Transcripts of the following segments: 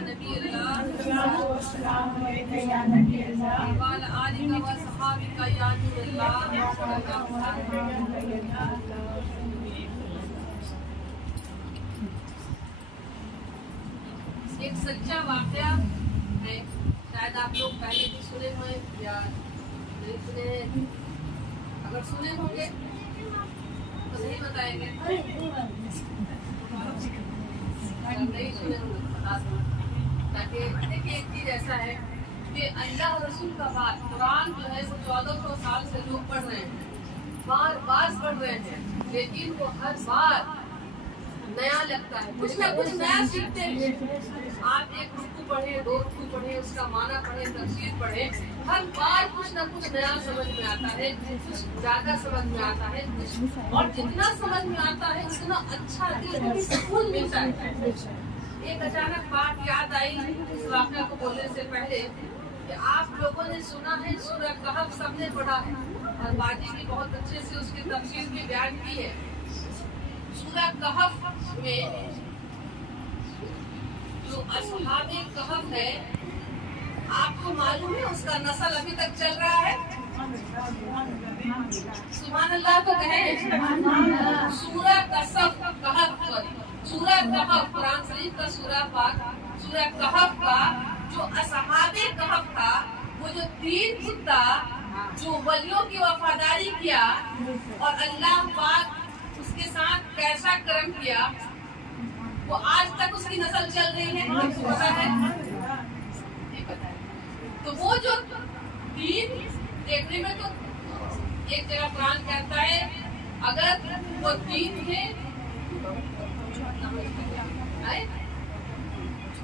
نبی اللہ وعلی آلک و صحابک یا نور اللہ. ایک سچا واقعہ ہے، شاید آپ لوگ پہلے بھی سنے ہوئے یا نہیں سنے ہیں. اگر سنے ہوں گے تو نہیں بتائیں گے، اگر نہیں سنے ہوں گے تو بتا دوں. تاکہ دیکھیے ایک چیز ایسا ہے کہ اللہ اور رسول کا بات قرآن جو ہے وہ 1400 سال سے لوگ پڑھ رہے ہیں، بار بار پڑھ رہے ہیں، لیکن وہ ہر بار نیا لگتا ہے، کچھ نہ کچھ نیا سیکھتے ہیں. آپ ایک رکوع پڑھیں، 2 رکوع پڑھیں، اس کا معنی پڑھیں، تفسیر پڑھیں، ہر بار کچھ نہ کچھ نیا سمجھ میں آتا ہے، کچھ زیادہ سمجھ میں آتا ہے، اور جتنا سمجھ میں آتا ہے اتنا اچھا دل کو سکون ملتا ہے. ایک اچانک بات یاد آئی اس واقعہ کو بولنے سے پہلے کہ آپ لوگوں نے سنا ہے سورہ کہف سب نے پڑھا ہے، اور باجی بھی بہت اچھے سے اس کی تفسیر بھی بیان کی ہے. سورہ کہف میں جو اصحاب کہف ہے، آپ کو معلوم ہے اس کا نسل ابھی تک چل رہا ہے. سبحان اللہ کو کہیں. سورہ کہف قرآن شریف کا سورہ پاک، سورہ کہف کا جو اصحاب کہف تھا، وہ جو 3 کتا جو ولیوں کی وفاداری کیا اور اللہ پاک اس کے ساتھ کیسا کرم کیا، وہ آج تک اس کی نسل چل رہی ہے. تو وہ جو 3 دیکھنے میں تو ایک جگہ قرآن کہتا ہے اگر وہ 3 تھے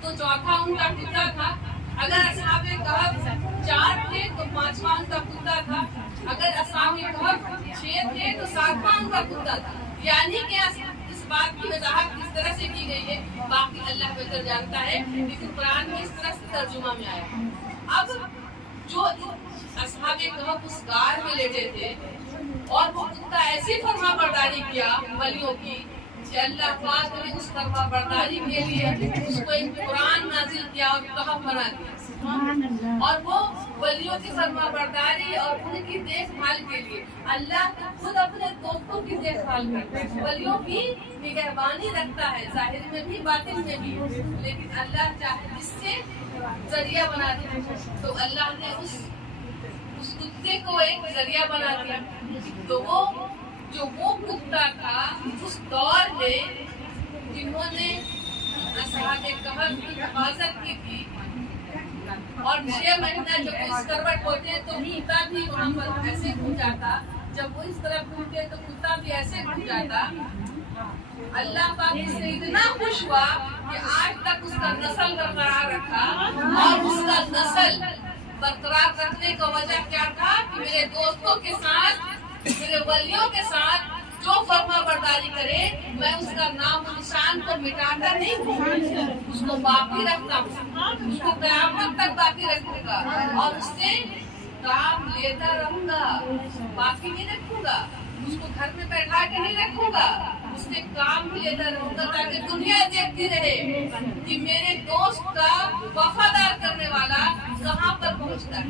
تو چوتھا ان کا کتا تھا. اگر اصحاب کہف 4 تھے تو 5واں ان کا کتا تھا. اگر اصحاب کہف 6 تھے تو 7واں ان کا کتا تھا. یعنی کہ اس بات کی وضاحت کس طرح سے کی گئی ہے باقی اللہ بہتر جانتا ہے، لیکن قرآن میں اس طرح سے ترجمہ میں آیا. اب جو اصحاب کہف اس غار میں لیٹے تھے اور وہ کتا ایسی فرما برداری کیا ولیوں کی کہ اللہ پاک نے اس فرما برداری کے لیے اس کو ایک قرآن نازل کیا اور کہف بنا دیا. اور وہ ولیوں کی فرما برداری اور ان کی دیکھ بھال کے لیے اللہ خود اپنے دوستوں کی دیکھ بھال کرتا ہے. ولیوں کی نگہبانی رکھتا ہے، ظاہر میں بھی باطن میں بھی، لیکن اللہ چاہے جس سے ذریعہ بنا دے. تو اللہ نے اس کتے کو ایک ذریعہ بنا دیا. تو وہ کتا تھا اس دور میں جنہوں نے اصحاب کہف کی حفاظت کی تھی، اور 6 مہینہ جب اس کروٹ ہوتے تو کتا بھی وہاں پر ایسے گھوم جاتا، جب وہ اس طرف گھومتے تو کتا بھی ایسے گھوم جاتا. اللہ پاک اس سے اتنا خوش ہوا کہ آج تک اس کا نسل برقرار رکھا. اور اس کا نسل برقرار رکھنے کا وجہ کیا تھا کہ میرے دوستوں کے ساتھ، میرے ولیوں کے ساتھ جو فرما برداری کرے میں اس کا نام و نشان کو مٹاتا نہیں ہوں، اس کو باقی رکھتا ہوں، اس کو قیامت تک باقی رکھوں گا اور اس سے کام لیتا رہوں گا. باقی نہیں رکھوں گا، اس کو گھر میں بیٹھا کے نہیں رکھوں گا، اس سے کام بھی لیتا رہوں گا تاکہ دنیا دیکھتی رہے کہ میرے دوست کا وفادار کرنے والا کہاں پر پہنچتا ہے.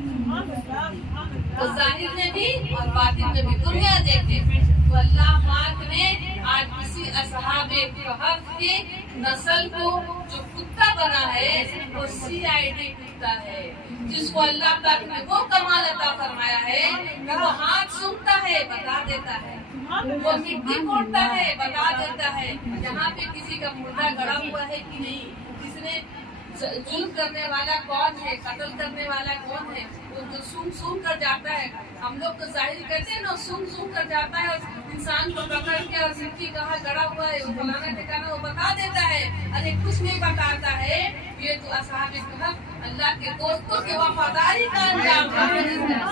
تو ظاہر میں بھی اور باطن میں بھی دنیا دیکھے. تو اللہ پاک نے آج کسی اصحاب کہف کے نسل کو جو کتا بنا ہے وہ CID کتا ہے، جس کو اللہ پاک نے وہ کمال عطا فرمایا ہے کہ وہ ہاتھ سونگتا ہے بتا دیتا ہے، وہ مٹی کوڑتا ہے بتا دیتا ہے یہاں پہ کسی کا مردہ گڑا ہوا ہے کہ نہیں، کس نے ظلم کرنے والا کون ہے، قتل کرنے والا کون ہے. وہ جو سونگ سونگ کر جاتا ہے، ہم لوگ تو ظاہر کہتے ہیں نا سونگ سونگ کر جاتا ہے اور انسان کو پکڑ کے اور مٹی کہاں گڑا ہوا ہے وہ فلانا ٹھکانا وہ بتا دیتا ہے. ارے کچھ نہیں بتاتا ہے. یہ تو اصحاب کہف اللہ کے دوستوں کی وفاداری کا انجام ہے.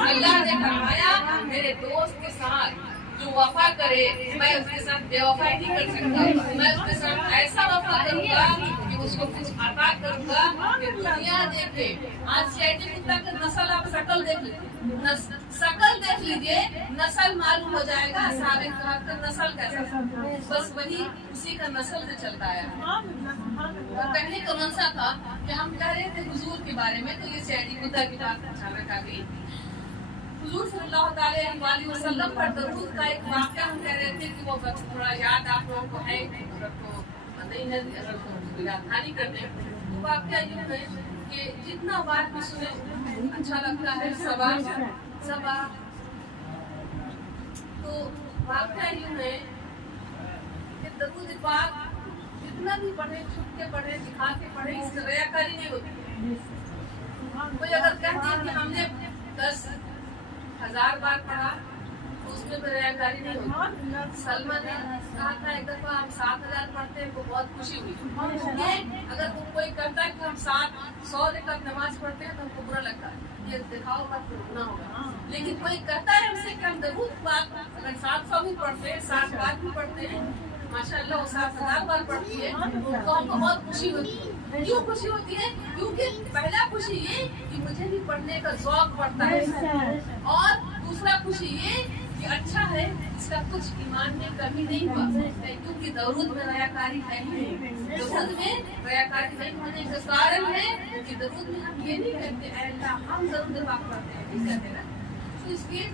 اللہ نے فرمایا میرے دوست کے ساتھ جو وفا کرے میں اس کے ساتھ بے وفائی نہیں کر سکتا، میں اس کے ساتھ ایسا وفا کروں گا کہ اس کو کچھ عطا کروں گا کہ دنیا دیکھے. آج CID کتا کا نسل آپ شکل دیکھ لیجیے، شکل دیکھ لیجیے نسل معلوم ہو جائے گا اصحاب کہف کا نسل کیسا. بس وہی اسی کا نسل سے چلتا ہے. اور کہنے کا منشا تھا کہ ہم کہہ رہے تھے حضور کے بارے میں، تو یہ سیدی خدا کی بات اچانک آ گئی. حضور صلی اللہ تعالی علیہ وسلم پر درود کا ایک واقعہ ہم کہہ رہے تھے کہ وہ تھوڑا یاد آپ لوگوں کو ہے تو نہیں ہے، اگر تو یاد نہیں کرنے. تو واقعہ یہ ہے کہ جتنا بار بھی سنے اچھا لگتا ہے. سبا تو واقعہ یہ ہے کہ درود پاک جتنا بھی پڑھے، چھپ کے پڑھے، دکھا کے پڑھے، اس سے ریاکاری نہیں ہوتی. کوئی اگر کہتے ہیں کہ ہم نے 10,000 بار پڑھا تو اس میں بھی ریاکاری نہیں ہوتی. سلمہ نے کہا تھا ایک دفعہ ہم 7,000 پڑھتے ہیں تو بہت خوشی ہوئی. اگر کوئی کہتا ہے کہ ہم 100 رکعت نماز پڑھتے ہیں تو ہم کو برا لگتا ہے، یہ دکھاؤ کا روکنا ہوگا. لیکن کوئی کہتا ہے ہم سے کہ ہم درود پاک اگر 700 بھی پڑھتے ہیں، 60 بار بھی پڑھتے ہیں، ماشاء اللہ وہ 7,000 بار پڑھتی ہے، تو ہم کو بہت خوشی ہوتی ہے. کیوں خوشی ہوتی ہے؟ کیونکہ پہلا خوشی یہ کہ مجھے بھی پڑھنے کا ذوق پڑتا ہے، اور دوسرا خوشی یہ کہ اچھا ہے اس کا کچھ ایمان میں کمی نہیں ہوا، کیونکہ درود میں ریاکاری ہے ہی نہیں. درود میں ریاکاری نہیں ہونے کا کارن ہے کہ درود میں ہم یہ نہیں کہتے اے اللہ ہم درود پاک پڑھتے ہیں، نہیں کہتے نا. تو اس لیے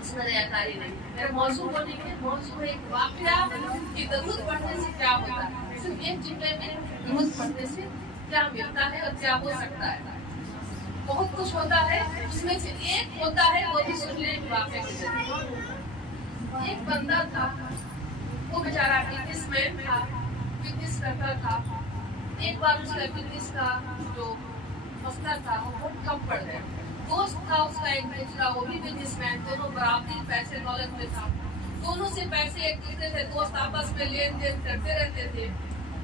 اس میں ریاکاری نہیں. میرا موضوع ہونے کے موضوع ہے ایک واقعہ کہ درود پڑھنے سے کیا ہوتا ہے. صرف ایک جملے میں درود پڑھنے سے کیا ملتا ہے اور کیا ہو سکتا ہے. بہت کچھ ہوتا ہے، اس میں سے ایک ہوتا ہے وہ بھی سن لیں واقعے کے ذریعے. ایک بندہ تھا، وہ بیچارہ بزنس مین تھا، بزنس کرتا تھا. ایک بار اس کا بزنس کا جو مسئلہ تھا وہ بہت کم پڑ گیا. دوست تھا اس کا ایک دوسرا، وہ بھی بزنس مین، دونوں برابری پیسے دولت میں تھا. دونوں سے پیسے ایک دوسرے سے دوست آپس میں لین دین کرتے رہتے تھے.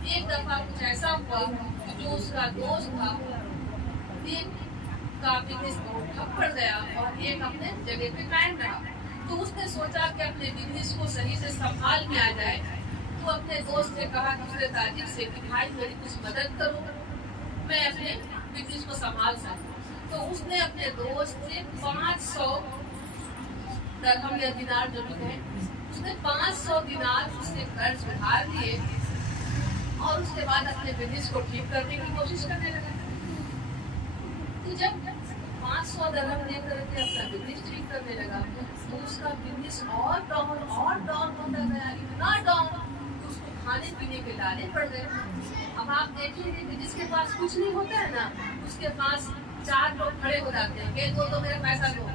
ایک دفعہ کچھ ایسا ہوا کہ جو اس کا دوست تھا ایک کا بزنس بہت ٹھپ پڑ گیا اور ایک اپنے جگہ پہ قائم رہا. تو اس نے سوچا کہ اپنے بزنس کو صحیح سے سنبھال میں آ جائے. تو اپنے دوست سے کہا دوسرے تاجر سے کہ بھائی میری کچھ مدد کرو، میں اپنے بزنس کو سنبھال سکوں. تو اس نے اپنے دوست سے 500 درہم یا دینار جو بھی ہے، اس نے 500 دینار اس سے قرض ادھار لیے اور اس کے بعد اپنے بزنس کو ٹھیک کرنے کی کوشش کرنے لگا. تو جب 500 درہم دے کر کے اپنا بزنس ٹھیک کرنے لگا تو اس کا بزنس اور ڈاؤن ہوتا گیا، اتنا ڈاؤن کہ اس کو کھانے پینے کے لانے پڑ گئے. اب آپ دیکھیں گے جس کے پاس کچھ نہیں ہوتا ہے نا، اس کے پاس 4 لوگ کھڑے ہو جاتے ہیں کہ دو میرا پیسہ دو.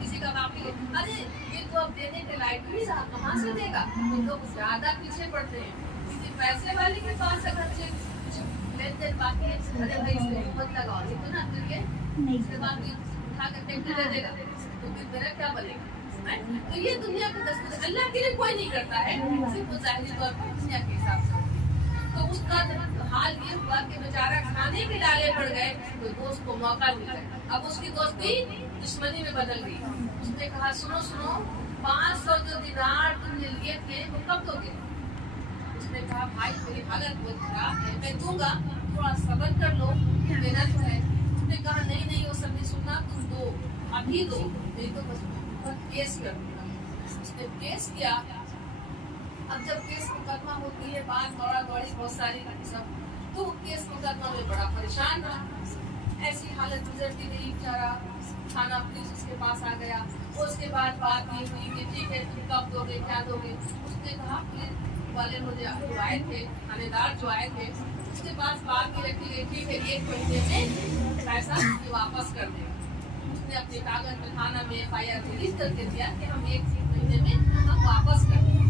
کسی کا باپ نہیں، ارے یہ تو اب دینے کے لائق نہیں رہا، کہاں سے دے گا. تو لوگ زیادہ پیچھے پڑتے ہیں. کسی پیسے والے کے پاس اگر کچھ لین دین باقی ہے، ارے بھائی اس کو مت لگاؤ، نہیں تو نا پھر یہ اس کے بعد اٹھا کر ٹیکٹر دے دے گا تو پھر میرا کیا بنے گا. تو یہ دنیا کا دستور اللہ کے لیے کوئی نہیں کرتا ہے، صرف وہ ظاہری طور پر دنیا کے حساب سے. تو اس کا حال یہ ہوا کہ بیچارہ کھانے کے لالے پڑ گئے تو دوست کو موقع مل گیا. اب اس کی دوستی دشمنی میں بدل گئی. اس نے کہا سنو 500 جو دینار تم نے لیے تھے وہ کب دو گے. اس نے کہا بھائی میری حالت بہت خراب ہے، میں دوں گا، تھوڑا صبر کر لو، محنت ہے. اس نے کہا نہیں وہ سب نہیں سننا، تم دو، ابھی دو، نہیں تو بس کیس کر دوں گا. اس نے کیس کیا. اب جب کیس مقدمہ ہوتی ہے، بات دوڑا دوڑی بہت ساری سب، تو کیس مقدمہ میں بڑا پریشان رہا. ایسی حالت گزرتی رہی، بیچارہ تھانہ پولیس اس کے پاس آ گیا. اس کے بعد بات یہ ہوئی کہ ٹھیک ہے تم کب دو گے، کیا دو گے. اس نے کہا پولیس والے مجھے جو آئے تھے، تھانے دار جو آئے تھے، اس کے پاس بات یہ رکھی گئی ٹھیک ہے 1 مہینے میں پیسہ واپس کر دیں. اس نے اپنے کاغذ میں تھانہ میں FIR ریلیز کر کے دیا کہ ہم 1 مہینے میں ہم واپس کر دیں.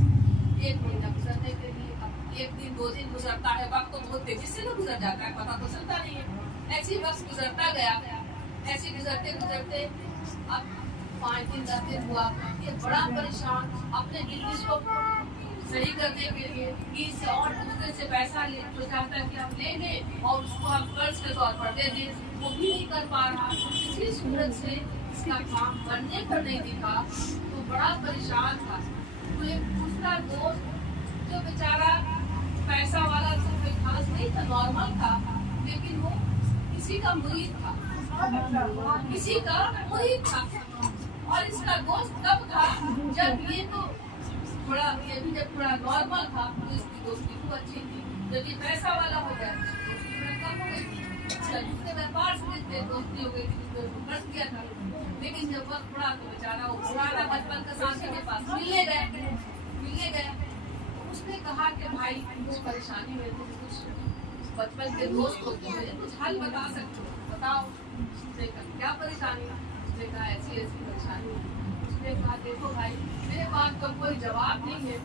1 مہینہ گزرنے کے لیے اب 1 دن 2 دن گزرتا ہے، وقت تو بہت تیزی سے گزر جاتا ہے، پتہ تو چلتا نہیں ہے. ایسی وقت گزرتا گیا. ایسے گزرتے اب 5 دن 10 دن ہوا. یہ بڑا پریشان اپنے بزنس کو صحیح کرنے کے لیے کسی اور دوسرے سے پیسہ لے، جو چاہتا ہے کہ ہم لے لیں اور اس کو ہم قرض کے طور پر دے دیں، وہ بھی نہیں کر پا رہا. کسی صورت سے اس کا کام بننے پر نہیں دکھا تو بڑا پریشان تھا. تو ایک دوسرا دوست جو بیچارہ پیسہ والا تو کوئی خاص نہیں تھا، نارمل تھا، لیکن وہ کسی کا مرید تھا. اور اس کا دوست کب تھا جب یہ تو جب تھوڑا نارمل تھا تو اس کی دوستی تو اچھی تھی. جب یہ پیسہ والا ہو گیا تو کم ہو گئی. اس बार से दोस्ती हो गई थी, बच गया था, लेकिन जब वक्त पड़ा तो बेचारा वो पुराना बचपन का साथी के पास मिलने गए। उसने कहा कि भाई कुछ परेशानी में थे, कुछ बचपन के दोस्त होते हैं, कुछ हल बता सकते हो, बताओ। उसने कहा क्या परेशानी? उसने कहा ऐसी परेशानी। उसने कहा देखो भाई मेरे पास तो कोई जवाब नहीं है,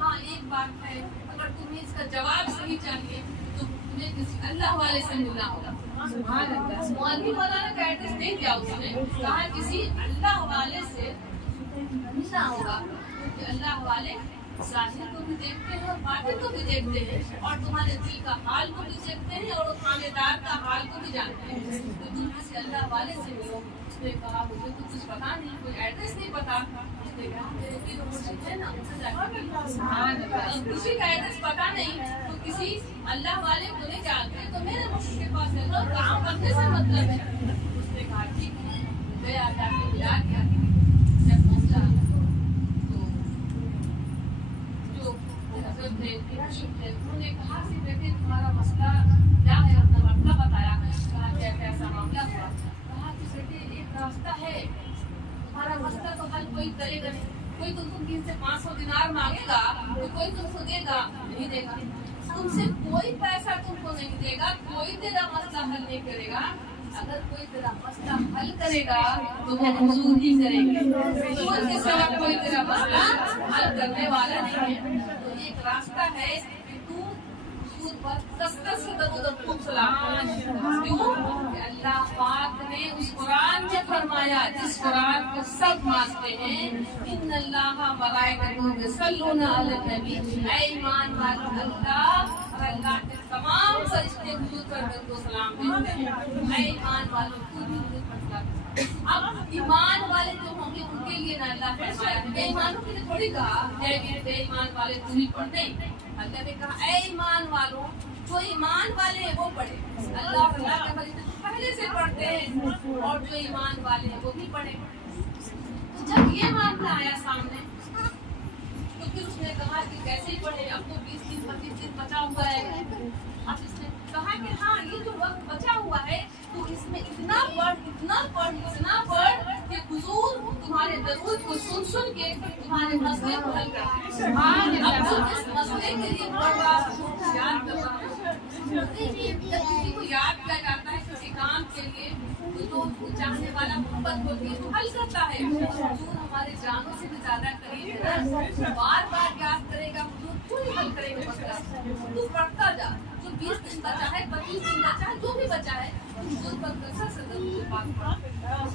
हाँ एक बात है, अगर तुम्हें इसका जवाब सही चाहिए तो तुम्हें किसी अल्लाह वाले से मिलना होगा। मौलवी मौलाना का एड्रेस नहीं दिया उसने, कहा किसी अल्लाह वाले से मिलना होगा, क्योंकि अल्लाह वाले ज़ाहिर को भी देखते हैं और बातिन को भी देखते हैं, और तुम्हारे दिल का हाल को भी देखते हैं और थानेदार का हाल को भी जानते हैं, तो तुम किसी अल्लाह वाले से मिलो। उसने कहा मुझे तो कुछ पता नहीं, कोई एड्रेस नहीं पता। उसने कहा मेरे की मुर्शिद है ना, उनसे जाकर किसी का एड्रेस पता नहीं तो किसी अल्लाह वाले को नहीं जानते तो मेरे मुर्शिद के पास है, काम करने से मतलब है। उसने कहा ठीक है, गया जाके मिला दिया। जब पहुंचा उन्होंने कहा कि बेटे तुम्हारा मसला क्या है, अपना मसला बताया। कहा क्या कैसा मामला हुआ? कहा कि बेटे एक रास्ता है, तुम्हारा मसला तो हल कोई करेगा नहीं, कोई तुमको 3 से 500 दिनार मांगेगा तो कोई तुमको देगा नहीं देगा, तुमसे कोई पैसा तुमको नहीं देगा, कोई तेरा मसला हल नहीं करेगा। अगर कोई तेरा मसला हल करेगा तो वो हुजूर ही करेंगे, हुजूर के सिवा कोई तेरा मसला हल करने वाला नहीं है। तो एक रास्ता है कि तू हुजूर पर कसरत से दरूद खूब सलाम, क्यों? अल्लाह पाक ने उस कुरान में फरमाया, जिस कुरान को सब मानते हैं, इन्नल्लाह मलाइकतुहु युसल्लूना अलन नबी, ऐ ईमान वालों अल्लाह के तमाम फरिश्ते हुजूर पर दरूद सलाम भेजते हैं। ऐ ईमान वालों तू भी हुजूर पर सलाम। अब ईमान वाले जो होंगे उनके लिए ना अल्लाह फरमाया, बेईमानों के लिए थोड़ी कहा जय बेईमान वाले तू ही पढ़ दे। अल्लाह ने कहा ऐ ईमान वालों, जो ईमान वाले हैं वो पढ़े। अल्लाह के फरिश्ते पहले से पढ़ते हैं और जो ईमान वाले हैं वो भी पढ़े। तो जब ये मामला आया सामने तो फिर उसने कहा कि कैसे पढ़े, अब तो 20 दिन 25 दिन बचा हुआ है। अब इसने कहा कि हाँ ये जो वक्त बचा हुआ है तो इसमें इतना पढ़ कि हुजूर तुम्हारे दरूद को सुन के तुम्हारे मसले को हल कर। अब तुम इस मसले के लिए पढ़ रहा हो, याद कर रहा हो। जब किसी को याद किया जाता है किसी काम के लिए तो जो चाहने वाला मोहब्बत होती है तो हल करता है। हुजूर हमारे जानों से भी ज्यादा करीब है, बार बार याद करेगा हुजूर, तू ही हल करेगा मसला। तू पढ़ता जा, जो 20 दिन बचा है 25 दिन बचा है जो भी बचा है, हुजूर पर कसरत से दरूद पाक पढ़।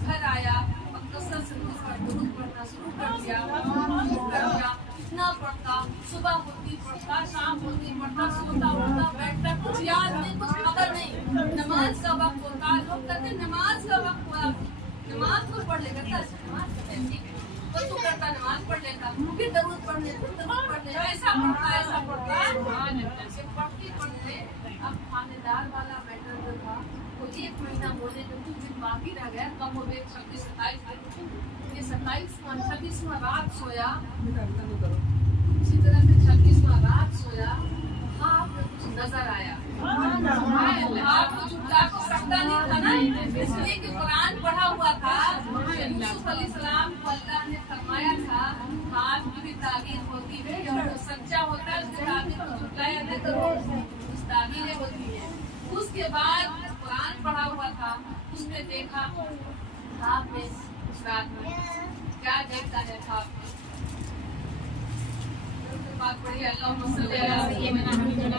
घर आया और कसरत से दरूद पढ़ना शुरू कर दिया। इतना पढ़ता, सुबह होती पढ़ता, शाम होती पढ़ता, सोता उठता बैठता, कुछ याद नहीं, कुछ खबर नहीं। नमाज का वक्त होता, लोग कहते नमाज का वक्त हुआ, नमाज को पढ़ लेगा, नमाज का ठीक है, तो तू करता नमाज पढ़ लेता, फिर दरूद पढ़ लेता, ऐसा पढ़ता। पढ़ते अब थानेदार वाला मैटर जो था वो 1 महीना होने में कुछ दिन बाकी रह गया, कम हो गए 26-27 दिन। ये 26वां रात सोया, इसी तरह से 26वां रात सोया, ख्वाब में कुछ नजर आया। ख्वाब को झूठा को सकता नहीं था ना, इसलिए कि कुरान पढ़ा हुआ था। यूसुफ अलैहिस्सलाम को अल्लाह ने फरमाया था ख्वाब की भी ताबीर होती है और जो सच्चा होता है उसकी ताबीर को झुटलाया न करो, उस ताबीरें होती है। उसके बाद कुरान पढ़ा हुआ था, उसने देखा ख्वाब में, उस रात में क्या देखता है ख्वाब में, बात पढ़िए अल्लाहुम्मा सल्ली अला सय्यिदना मुहम्मद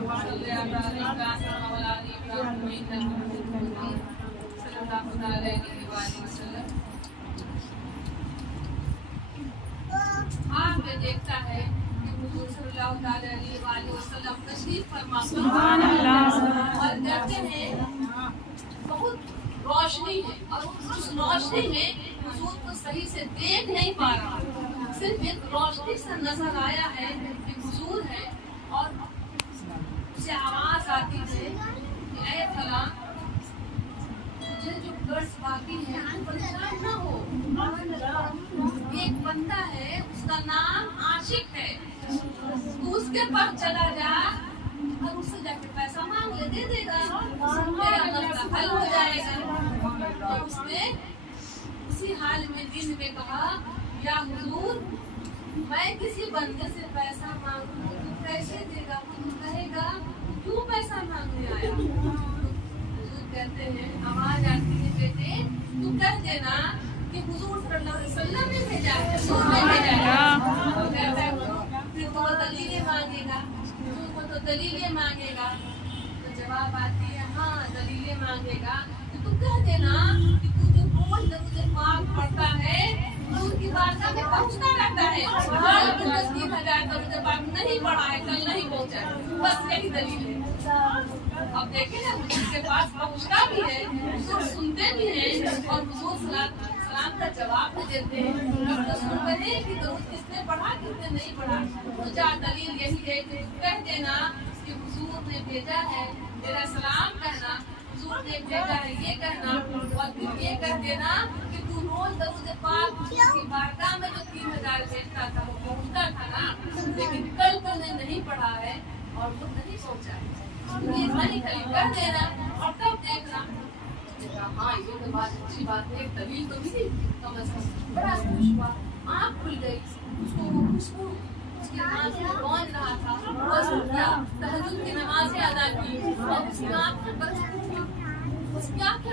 व अला आलिहि व सल्लम। आप में देखता है कि हुजूर सल्लल्लाहु अलैहि वसल्लम तशरीफ फरमा, सुभान अल्लाह, और कहते हैं बहुत रोशनी है और उस रोशनी में हुजूर को सही से देख नहीं पा रहा, सिर्फ एक रोशनी से नजर आया है कि हुजूर है। और उसे आवाज आती है कि ऐ फलां, मुझे जो कर्ज बाकी है तू परेशान न हो, एक बंदा है उसका नाम आशिक है, तू उसके पास चला जा और उससे जाके पैसा मांग ले, दे देगा। तेरे دین میں کہا یا حضور میں کسی بندے سے پیسہ مانگوں تو کیسے دے گا؟ وہ تو کہے گا کیوں پیسہ مانگنے آیا؟ حضور کہتے ہیں آواز آتی ہے بیٹے تو کہہ دینا کہ حضور صلی اللہ علیہ وسلم نے بھیجا ہے، حضور نے بھیجا ہے۔ تو کہتا ہے پھر وہ دلیلیں مانگے گا، حضور کو تو دلیلیں مانگے گا۔ تو جواب آتی ہے ہاں دلیلیں مانگے گا تو کہہ دینا کہ تو جو روز درود پاک پڑھتا ہے حضور کی بارگاہ میں پہنچتا رہتا ہے، آج بھی 10,000 درود پاک نہیں پڑھا ہے، کل نہیں پہنچا ہے، بس یہی دلیل ہے۔ اب دیکھیں نا حضور کے پاس پہنچتا بھی ہے، حضور سنتے بھی ہیں اور حضور سلام کا جواب بھی دیتے ہیں۔ اب تو سن رہے کہ درود کس نے پڑھا کس نے نہیں پڑھا، تو جا دلیل یہی ہے کہ کہہ دینا کہ حضور نے بھیجا ہے، میرا سلام کہنا، حضور نے بھیجا ہے یہ کہنا، اور پھر یہ کہہ دینا کہ تو روز درود پاک حضور کی بارگاہ میں جو 3,000 بھیجتا تھا وہ پہنچتا تھا نا، لیکن کل تو نے نہیں پڑھا ہے اور وہ نہیں پہنچا ہے، یہ اتنی خالی کر دینا اور تب دیکھنا۔ ہاں یہ تو بات اچھی بات ہے، دلیل تو ملی، کم از کم بڑا خوش ہوا، آنکھ کھل گئی، اس کو وہ خوشبو اس کی آنکھ میں پہنچ رہا تھا، وضو کیا، تہجد کی نمازیں ادا کی اور اس کی آنکھ میں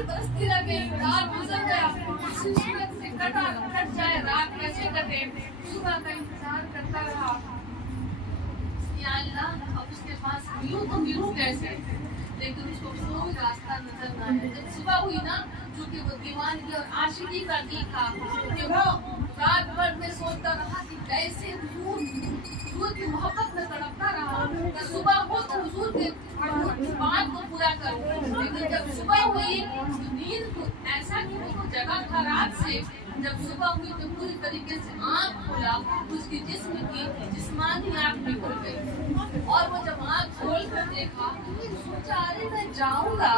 برستی رہ گئی، رات گزر گیا، اسی صورت سے کٹ جائے رات کیسے کٹے، صبح کا انتظار کرتا رہا یا اللہ اب اس کے پاس ملوں کیسے، لیکن اس کو کوئی راستہ نظر نہ آیا۔ جب صبح ہوئی نا، چونکہ وہ دیوانگی اور عاشقی کا دل تھا کہ وہ رات بھر میں سوچتا رہا کہ کیسے حضور کی محبت میں تڑپتا رہا کہ صبح ہو تو حضور کے بات کو پورا کروں، لیکن جب صبح ہوئی تو نیند کو ایسا کہ وہ جگہ تھا رات سے، جب صبح ہوئی تو پوری طریقے سے آنکھ کھولا، اس کی جسم کی جسمانی آنکھ بھی کھل گئی، اور وہ جب آنکھ کھول کر دیکھا سوچا ارے میں جاؤں گا،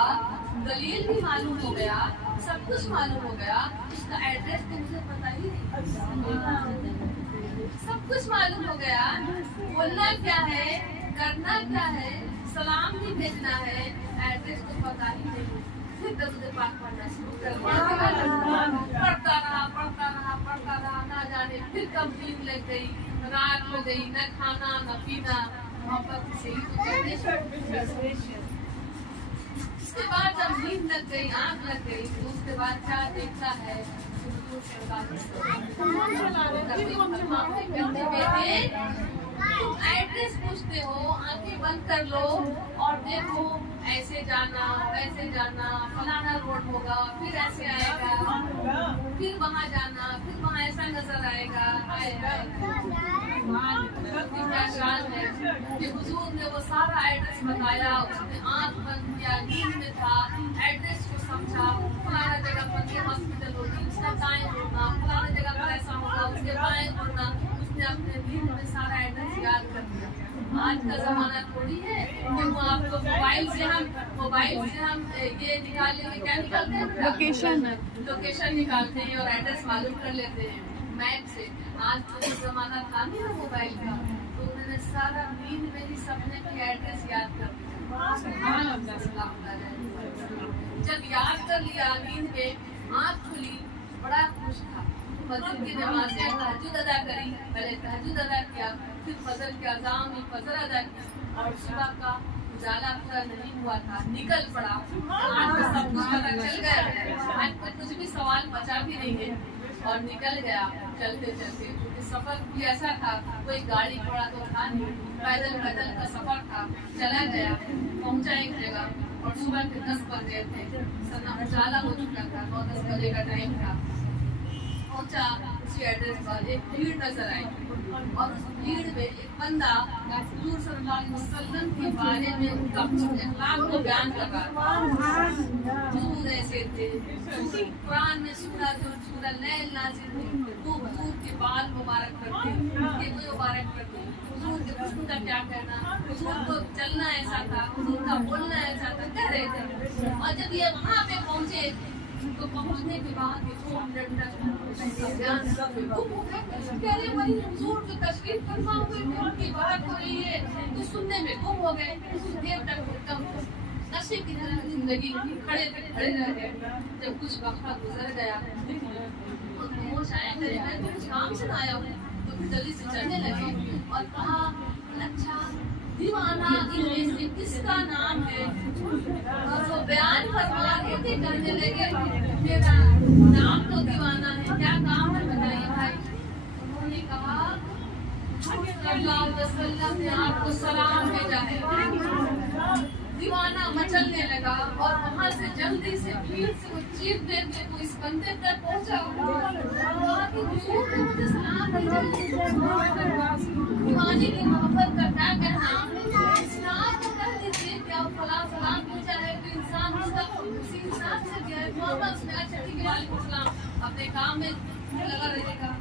دلیل بھی معلوم ہو گیا، سب کچھ معلوم ہو گیا، اس کا ایڈریس تو مجھے پتا ہی نہیں، سب کچھ معلوم ہو گیا، بولنا کیا ہے، کرنا کیا ہے، سلام بھی بھیجنا ہے، ایڈریس تو پتا ہی نہیں۔ پھر درود پاک پڑھنا شروع کر دیا، پڑھتا رہا، نہ جانے پھر کب نیند لگ گئی، رات ہو گئی، نہ کھانا نہ پینا، محبت سے ہی اس کے بعد جب نیند لگ گئی، آنکھ لگ گئی، تو اس کے بعد کیا دیکھتا ہے، ایڈریس پوچھتے ہو، آنکھیں بند کر لو اور دیکھو ایسے جانا ویسے جانا، فلانا روڈ ہوگا، پھر ایسے آئے گا، پھر وہاں جانا، پھر وہاں ایسا نظر آئے گا، کیا شان ہے کہ حضور نے وہ سارا ایڈریس بتایا، اس نے آنکھ بند کیا، نیند میں تھا، ایڈریس کو سمجھا، فلانا جگہ پر یہ ہاسپٹل ہوگی، اس کا ٹائم ہوگا، فلانا جگہ پر ایسا ہوگا، اس کے ٹائم ہوگا، اس نے اپنے نیند میں سارا ایڈریس یاد کر دیا۔ آج کا زمانہ تھوڑی ہے کہ وہ آپ کو موبائل سے ہم یہ نکالیں گے، کیا نکالتے ہیں، لوکیشن نکالتے ہیں اور ایڈریس معلوم کر لیتے ہیں میپ سے۔ آج تو زمانہ تھا نہیں نا موبائل کا، تو انہوں نے سارا نیند میں ہی سپنے کی ایڈریس یاد کر دیا۔ جب یاد کر لیا، نیند میں آنکھ کھلی، بڑا خوش تھا، فجر کی نمازیں تہجد ادا کری، پہلے تہجد ادا کیا، پھر فجر کے اذان میں فجر ادا کی، اور صبح کا اجالا پورا نہیں ہوا تھا، نکل پڑا، آج تو سب کچھ پتہ چل گیا، آج تک کچھ بھی سوال بچا بھی نہیں ہے، اور نکل گیا چلتے چلتے، کیونکہ سفر بھی ایسا تھا، کوئی گاڑی گھوڑا تو تھا نہیں، پیدل کا سفر تھا، چلا گیا، پہنچا ایک جگہ، اور صبح کے 10 بج گئے تھے، اجالا ہو چکا تھا، 9-10 بجے کا ٹائم تھا، پہنچا اسی ایڈریس پر، ایک بھیڑ نظر آئی، اور اس بھیڑ میں ایک بندہ حضور صلی اللہ علیہ وسلم کے بارے میں ان کا اخلاق کو بیان کر رہا تھا۔ حضور ایسے تھے، قرآن میں سورہ لیل نازل ہوئی، وہ حضور کے بال مبارک کرتے، ان کے منہ مبارک کرتے، حضور کے حسن کا کیا کہنا، حضور کو چلنا ایسا تھا، حضور کا بولنا ایسا تھا، کہہ رہے تھے۔ اور جب یہ وہاں پہ پہنچے تو پہنچنے کے بعد حضور جو تشریف فرما ہوئے تھے، ان کی بات ہو رہی ہے تو سننے میں گم ہو گئے، کچھ دیر تک नशे की तरह जिंदगी खड़े पे खड़े रह गए। जब कुछ वक्त गुजर गया तो होश आया तो कुछ काम से आया हूँ, तो फिर जल्दी से चलने लगे और कहा अच्छा दीवाना इनमें से किसका नाम है? और वो बयान फरमा रहे थे, कहने लगे मेरा नाम तो दीवाना है, क्या काम है बताइए भाई। उन्होंने कहा सल्लल्लाहु अलैहि वसल्लम ने आपको सलाम भेजा है। दीवाना मचलने लगा और वहाँ से जल्दी से भीड़ से वो चीख देते को इस बंदे तक पहुँचा। कहा कि हुजूर ने मुझे सलाम भेजा है। दीवाने की मोहब्बत का क्या कहना, इस्लाम को कह दीजिए क्या फलां सलाम भेजा है तो इंसान उसका उसी इंसान से क्या है मोहब्बत में अच्छा ठीक है वालेकुम सलाम अपने काम में लगा रहेगा।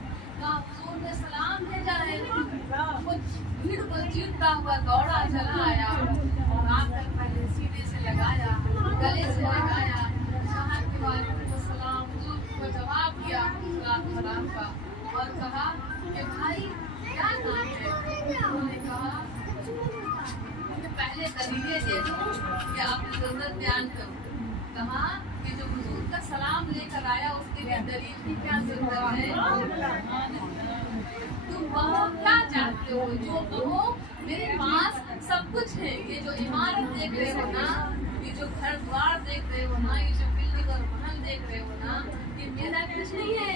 कहा हुजूर ने सलाम भेजा है। वो भीड़ को चीरता हुआ दौड़ा चला आया और आकर पहले सीने से लगाया, गले से लगाया, कहा कि वालेकुम सलाम, हुजूर को जवाब दिया सलाम का और कहा कि भाई क्या नाम है? उन्होंने कहा मुझे पहले दलीलें दे दो कि आपकी जरूरत बयान करूं। कहा कि जो हुजूर का सलाम लेकर आया उसके लिए दलील की क्या जरूरत है? तुम कहो क्या चाहते हो, जो कहो मेरे पास सब कुछ है। ये जो इमारत देख रहे हो ना, ये जो घर द्वार देख रहे हो ना, ये जो बिल्डिंग और महल देख रहे हो ना, ये मेरा कुछ नहीं है,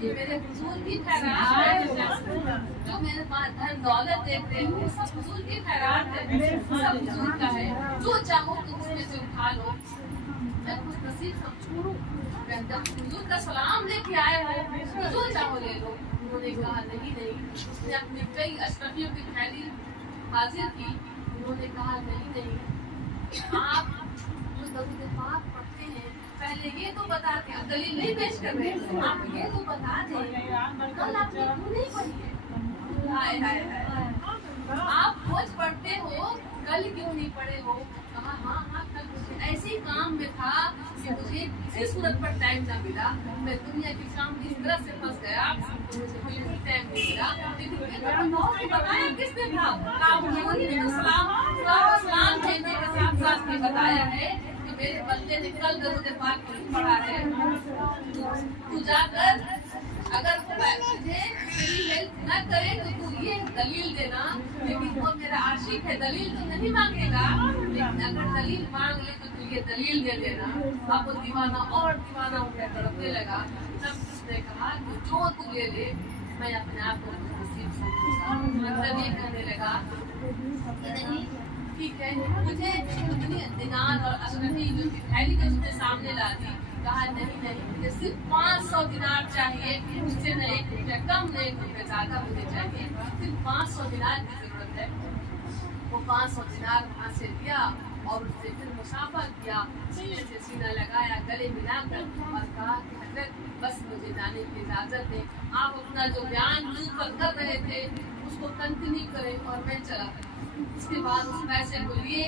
ये मेरे हुजूर की खैरात है। जो मेरे पास धन दौलत देख रहे हो सब हुजूर की खैरात है, सब हुजूर का है। जो चाहो तुम उसमें से उठा लो। मैं कुछ नसीब समझू, जब हुजूर का सलाम लेके आए हो जो चाहो ले लो। उन्होंने कहा नहीं नहीं। उसने अपनी कई अशरफियों की थैली हाजिर की। उन्होंने कहा नहीं नहीं, आप जो दरूद पाक पढ़ते हैं पहले ये तो बताते हैं, दलील नहीं पेश कर रहे हैं, आप ये तो बता दें कल आपने क्यों नहीं पढ़ी है? हाय हाय हाय, आप रोज पढ़ते हो कल क्यों नहीं पढ़े हो? कहा हाँ हाँ कल मुझे ऐसे ही काम में था कि मुझे इसी सूरत पर टाइम ना मिला, मैं दुनिया के काम की इस तरह से फंस गया तो मुझे बिल्कुल टाइम नहीं मिला। लेकिन बताया किसने था? सलाम भेजने के साथ साथ में बताया है कि मेरे बंदे ने कल दरूद पाक पढ़ा है। तू जाकर अगर तुझे मेरी हेल्प न करे तो तू ये दलील देना, लेकिन वो मेरा आशिक है दलील तो नहीं मांगेगा, लेकिन अगर दलील मांग ले तो तू ये दलील दे देना। अब वो दीवाना और दीवाना होकर तड़पने लगा। तब उसने कहा कि जो तू ले ले मैं अपने आप को नसीब समझूंगा। मतलब ये कहने लगा कि नहीं ठीक है, मुझे उतनी दिनार और अशरफी जो थैली जो उसने सामने ला दी। कहा नहीं नहीं, मुझे सिर्फ 500 दिनार चाहिए, उससे न 1 रुपया कम न 1 रुपया ज्यादा मुझे चाहिए, सिर्फ 500 दिनार की जरूरत है। वो 500 दिनार वहाँ से दिया और उससे फिर मुसाफा किया, सीने से सीना लगाया, गले मिलाकर और कहा कि हजरत बस मुझे जाने की इजाजत है, आप अपना जो बयान मुंह पर कर रहे थे उसको कंटिन्यू करें और मैं चला। इसके बाद उस पैसे को लिए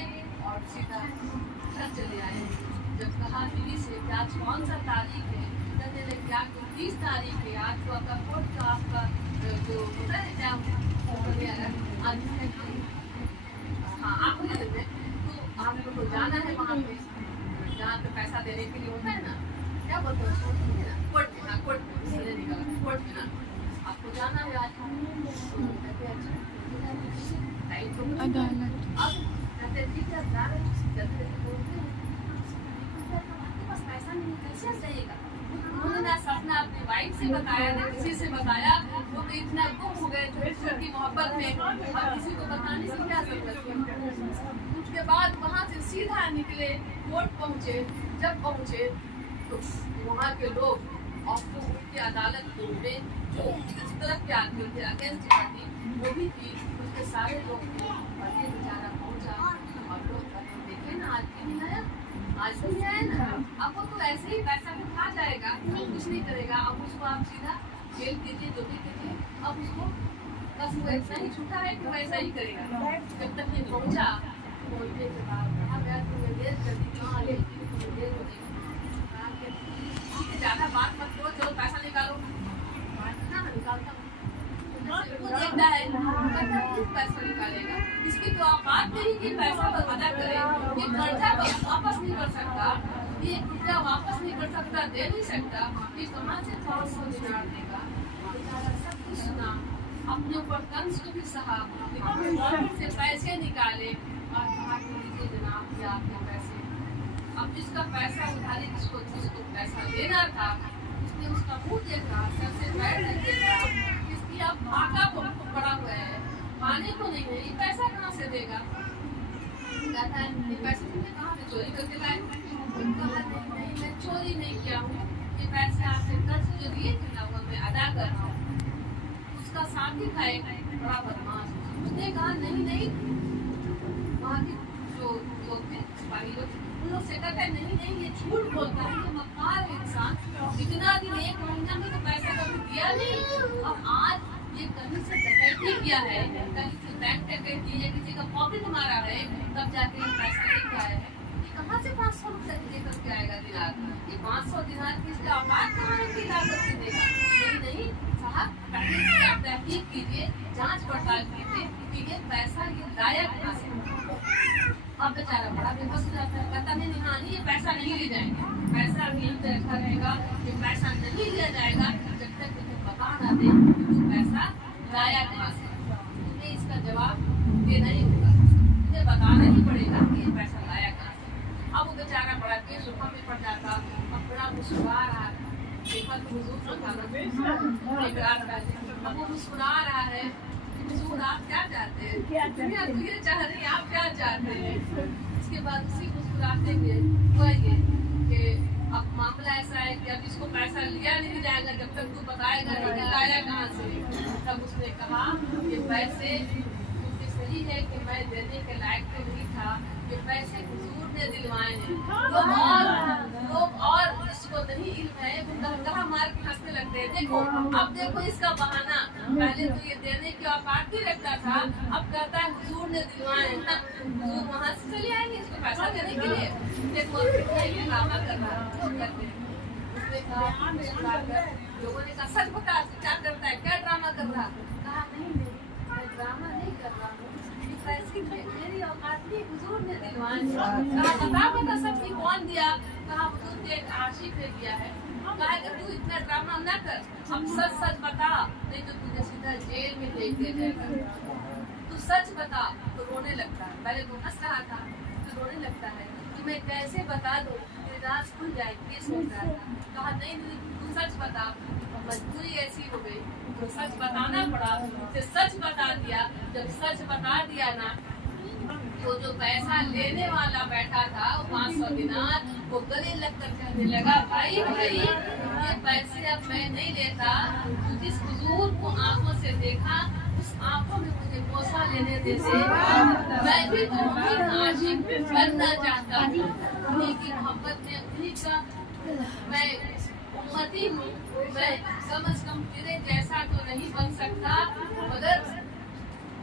और सीधा घर चले आए। जब कहा बीवी से कि आज कौन सा तारीख है, कहने लगे आज तो 30 तारीख है, आज तो आपका कोर्ट का आपका जो होता है क्या आज हाँ आखिरी दिन है, तो आप लोग को जाना है वहाँ पे जहाँ पे पैसा देने के लिए होता है ना, क्या बोलते हैं कोर्ट में ना, कोर्ट में सीधे निकला कोर्ट में ना, आपको जाना है आज। अब कहते ठीक है पैसा नहीं कैसे चाहिएगा। उन्होंने ना सपना अपनी वाइफ से बताया ना किसी से बताया, वो तो इतना गुम हो गए थे उनकी मोहब्बत में और किसी को बताने से क्या जरूरत है। उसके बाद वहाँ से सीधा निकले कोर्ट पहुँचे। जब पहुँचे तो वहाँ के लोग और तो उनकी अदालत में जो उस तरफ के आदमी थे अगेंस्ट आदमी वो भी थी, उसके सारे लोग थे और ये बेचारा पहुँचा और लोग देखे ना आज भी नहीं आया, आज भी आया ना, अब वो तो ऐसे ही पैसा को खा जाएगा, कुछ नहीं करेगा। अब उसको आप सीधा जेल कीजिए जो भी कीजिए, अब उसको बस वो ऐसा ही छूटा है कि वैसा ही करेगा। जब तक ये पहुँचा बोलने के बाद कहा गया तुम्हें देर कर दी, कहाँ ले तुम्हें देर हो जाएगी, ज़्यादा बात मत करो, चलो पैसा निकालो। ना निकालता वो देखता है पैसा निकालेगा, इसकी तो आप बात नहीं कि पैसा अदा करें, ये कर्जा कर सकता, ये रुपया वापस नहीं कर सकता, दे नहीं सकता, ये कहाँ से 500 दिनार देगा? बेचारा सब कुछ सुना, अपने ऊपर तंज को भी सहा, पॉकेट से पैसे निकाले और कहा कि लीजिए जनाब ये आपके पैसे। अब जिसका पैसा उधारी जिसको पैसा देना था, उसने उसका मुंह देखा, सर से पैर नहीं देखा, इसकी अब भागा पड़ा हुआ है, खाने को नहीं है, ये पैसा कहाँ से देगा? कहता है ये पैसे तुमने कहाँ से चोरी करके लाए? कहा नहीं मैं चोरी नहीं किया हूँ, ये पैसे आपसे कर्ज जो दिए थे ना वो मैं अदा कर रहा हूँ। उसका साथी था एक बड़ा बदमाश, उसने कहा नहीं वहाँ के जो लोग थे सिपाही लोग, उन लोग से कहता है नहीं ये झूठ बोलता है, ये मक्कार है इंसान, इतना दिन 1 महीना में तो पैसा कभी दिया नहीं, और आज ये कहीं से डकैती किया है, कहीं से बैंक डकैती है, किसी का पॉकेट मारा है, तब जाके ये पैसा लेके आया है। ये कहाँ से 500 रुपये लेकर के आएगा दिनार? ये 500 दिनार की इसका आबाद कहाँ की लागत से देगा? नहीं साहब, पहले से आप तहकीक कीजिए, जांच पड़ताल कीजिए कि ये पैसा ये लाया कहाँ से। अब बेचारा बड़ा बेबस हो जाता है, कहता नहीं ये पैसा नहीं ले जाएंगे, पैसा यहीं पे रखा रहेगा, ये पैसा नहीं लिया जाएगा जब तक तुझे बता ना दे तू पैसा लाया कहाँ से। तुम्हें इसका जवाब देना ही होगा, तुझे बताना ही पड़ेगा कि ये पैसा लाया कहाँ से। अब वो बेचारा बड़ा बेसुखा में पड़ जाता, अब बड़ा मुस्कुरा रहा है, देखा तो हुजूर था ना एक रात का, अब वो मुस्कुरा रहा है, हुजूर आप क्या चाहते हैं? दुनिया तो ये चाह रही है, आप क्या चाहते हैं? इसके बाद उसी मुस्कुराते हुए हुआ ये कि अब मामला ऐसा है कि अब इसको पैसा लिया नहीं जाएगा जब तक तू बताएगा नहीं लाया कहाँ से। तब उसने कहा कि पैसे क्योंकि सही है कि मैं देने के लायक तो नहीं था, ये पैसे हुजूर ने दिलवाए हैं, लोग और जिसको नहीं इल्म है वो गहगहा मार के हंसने लगते हैं। देखो अब देखो इसका बहाना, पहले तो ये देने की औकात ही रखता था, अब कहता है हुजूर ने दिलवाए हैं, हुजूर वहाँ से चले आएंगे इसको पैसा देने के लिए। देखो ये ड्रामा कर रहा है, उसने कहा लोगों ने कहा सच बता क्या करता है, क्या ड्रामा कर रहा? कहा नहीं मैं ड्रामा नहीं कर रहा हूँ, पैसे मेरी औकात नहीं, हुजूर ने दिलवाए। कहा बता सच की कौन दिया? कहा हुजूर के एक आशिक ने दिया है। कहा कि तू इतना ड्रामा न कर, अब सच बता, नहीं तो तुझे सीधा जेल में भेज दिया जाएगा। तू सच बता तो रोने लगता है, पहले वो हंस रहा था तो रोने लगता है, तुम्हें कैसे बता दो राज खुल जाएगी, सोच रहा था। कहा नहीं तू सच बता, मजबूरी ऐसी हो गई तो सच बताना पड़ा, उसे सच बता दिया। जब सच बता दिया ना तो जो पैसा लेने वाला बैठा था वो 500 दिनार, वो गले लगकर कहने लगा भाई ये पैसे अब मैं नहीं लेता, तू जिस हुजूर को आंखों से देखा उस आंखों में मुझे बोसा लेने दे दे, मैं भी तो उन्हीं आशिक बनना चाहता हूँ, उन्हीं की मोहब्बत में उन्हीं का मैं उम्मती हूँ, मैं कम से कम तेरे जैसा तो नहीं बन सकता, मगर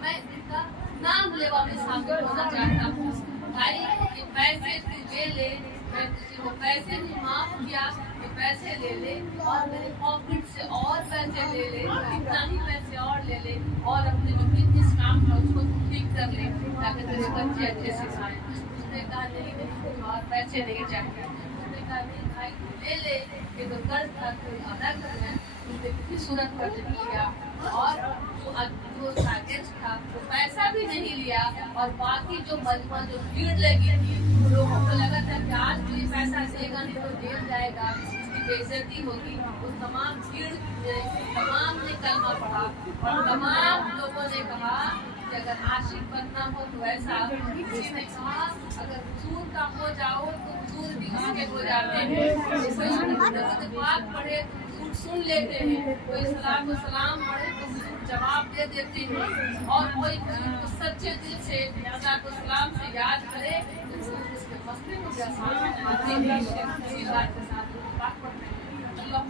मैं इनका नाम लेवा में शामिल होना चाहता हूँ। भाई ये पैसे तू ले, मैं तुझे वो पैसे भी माफ किया, ये पैसे ले और मेरे पॉकेट से और पैसे ले, इतना ही पैसे और ले और अपने जो बिजनेस काम था उसको ठीक कर ले ताकि तेरे बच्चे अच्छे से खाएं। उसने कहा नहीं और पैसे नहीं चाहिए। उसने कहा नहीं भाई तू ले ये तो कर्ज था तो अदा करना है। उसने किसी सूरत पर नहीं लिया और जो पैकेज था वो पैसा भी नहीं लिया और बाकी जो मजमा जो भीड़ लगी थी लोगों को लगा था कि आज कोई पैसा देगा नहीं तो जेल जाएगा, इसकी बेइज्जती होगी। वो तमाम भीड़ तमाम ने कलमा पढ़ा और तमाम लोगों ने कहा कि अगर आशिक बनना हो तो ऐसा, किसी ने कहा अगर हुजूर का हो जाओ तो हुजूर भी उसके हो जाते हैं, बात पढ़े तो हुजूर सुन लेते हैं, कोई सलाम सलाम पढ़े तो जवाब दे देते हैं और कोई को सच्चे दिल से सलाम से याद करे तो उसके मसले को इसी बात के साथ बात पढ़ते हैं। अल्लाह